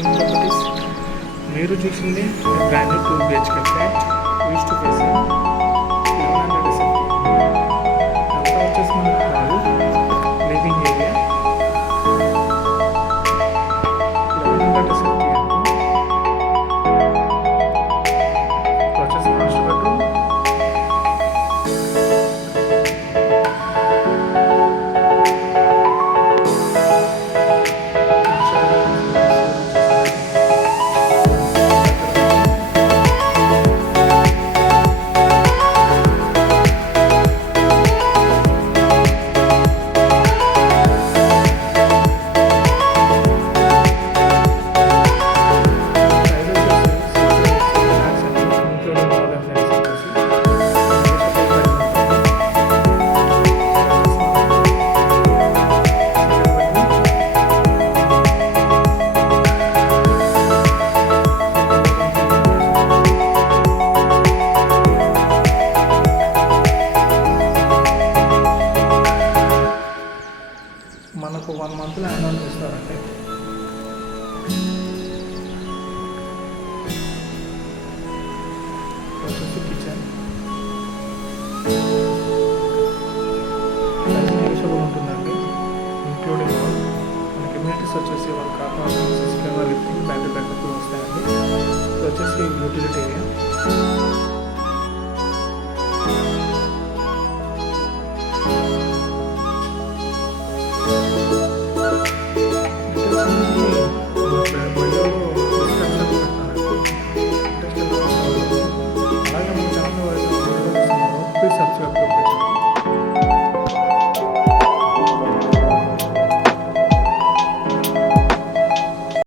Housing properties. మీరు చూసింది బ్రాండ్ 2 BHK flat east facing 1100 SFT. అంతా వచ్చేసి మనకు హాల్, లివింగ్ ఏరియా 1100 SFT అండి. వచ్చేసి మాస్టర్ బెడ్రూమ్, మనకు 1 monthలో హ్యాండ్ ఓవర్ చేస్తారంటే వచ్చేసి కిచెన్ నెగిషియబుల్ ఉంటుందండి. ఇంక్లూడింగ్ మనకి ఇమ్యూనిటీస్ వచ్చేసి వాళ్ళ కాపాడు సిస్టమ్ లిఫ్టింగ్ బ్యాటరీ బ్యాకప్ వస్తాయండి. ఇది వచ్చేసి యూటిలిటీ ఏరియా.